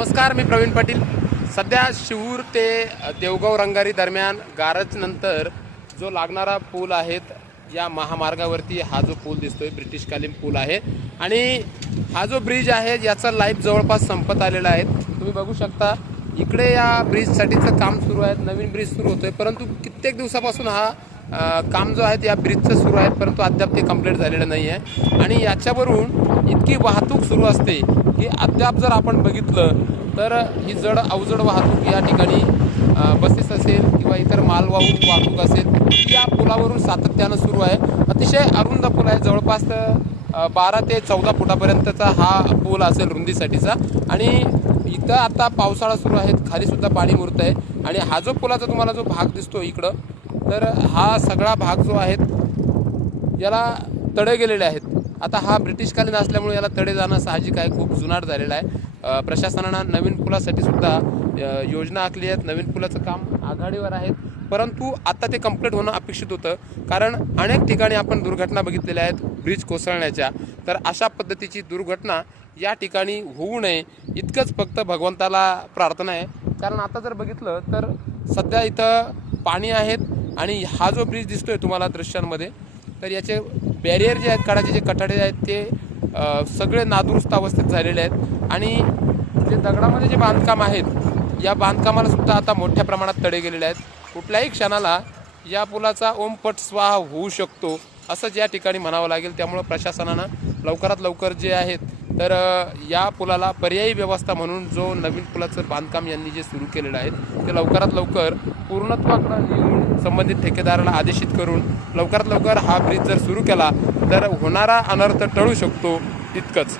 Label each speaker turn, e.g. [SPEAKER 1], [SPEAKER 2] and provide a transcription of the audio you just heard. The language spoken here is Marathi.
[SPEAKER 1] नमस्कार मी प्रवीण पाटील. सध्या शिवूर ते देवगाव रंगारी दरम्यान गारजनंतर जो लागणारा पूल आहेत या महामार्गावरती हा जो पूल दिसतोय ब्रिटिशकालीन पूल आहे. आणि हा जो ब्रिज आहे याचा लाईफ जवळपास संपत आलेला आहे. तुम्ही बघू शकता इकडे या ब्रिजसाठीचं काम सुरू आहे नवीन ब्रिज सुरू होतोय. परंतु कित्येक दिवसापासून हा काम जो आहे या ब्रिजचं सुरू आहे परंतु अद्याप ते कंप्लीट झालेलं नाही आहे आणि याच्यावरून इतकी वाहतूक सुरू असते. की अद्याप जर आपण बघितलं तर ही जड अवजड वाहतूक या ठिकाणी बसेस असेल किंवा इतर मालवाहू वाहतूक असेल ती या पुलावरून सातत्यानं सुरू आहे. अतिशय अरुंद पूल आहे. जवळपास बारा ते चौदा फुटापर्यंतचा हा पूल असेल रुंदीसाठीचा. आणि इथं आता पावसाळा सुरू आहे. खालीसुद्धा पाणी मुरत आहे. आणि हा जो पुलाचा तुम्हाला जो भाग दिसतो इकडं तर हा सगळा भाग जो आहे याला तडे गेलेले आहेत. आता हा ब्रिटिशकालीन असल्यामुळे याला तडे जाणं साहजिक आहे खूप जुनाट झालेला आहे. प्रशासनानं नवीन पुलासाठी सुद्धा योजना आखली आहेत. नवीन पुलाचं काम आघाडीवर आहेत. परंतु आता ते कंप्लीट होणं अपेक्षित होतं. कारण अनेक ठिकाणी आपण दुर्घटना बघितलेल्या आहेत ब्रिज कोसळण्याच्या. तर अशा पद्धतीची दुर्घटना या ठिकाणी होऊ नये इतकंच फक्त भगवंताला प्रार्थना आहे. कारण आता जर बघितलं तर सध्या इथं पाणी आहेत आणि हा जो ब्रिज दिसतोय तुम्हाला दृश्यांमध्ये तर याचे बॅरियर जे आहेत काढायचे जे कठाडे आहेत ते सगळे नादुरुस्त अवस्थेत झालेले आहेत. आणि जे दगडामध्ये जे बांधकाम आहेत या बांधकामाला सुद्धा आता मोठ्या प्रमाणात तडे गेलेले आहेत. कुठल्याही क्षणाला या पुलाचा ओमपट स्वाहा होऊ शकतो असंच या ठिकाणी म्हणावं लागेल. त्यामुळं प्रशासनानं लवकरात लवकर जे आहेत तर या पुलाला पर्यायी व्यवस्था म्हणून जो नवीन पुलाचं बांधकाम यांनी जे सुरू केलेलं आहे ते लवकरात लवकर पूर्णत्वाकडं येऊन संबंधित ठेकेदाराला आदेशित करून लवकरात लवकर हा ब्रिज जर सुरू केला तर होणारा अनर्थ टळू शकतो इतकंच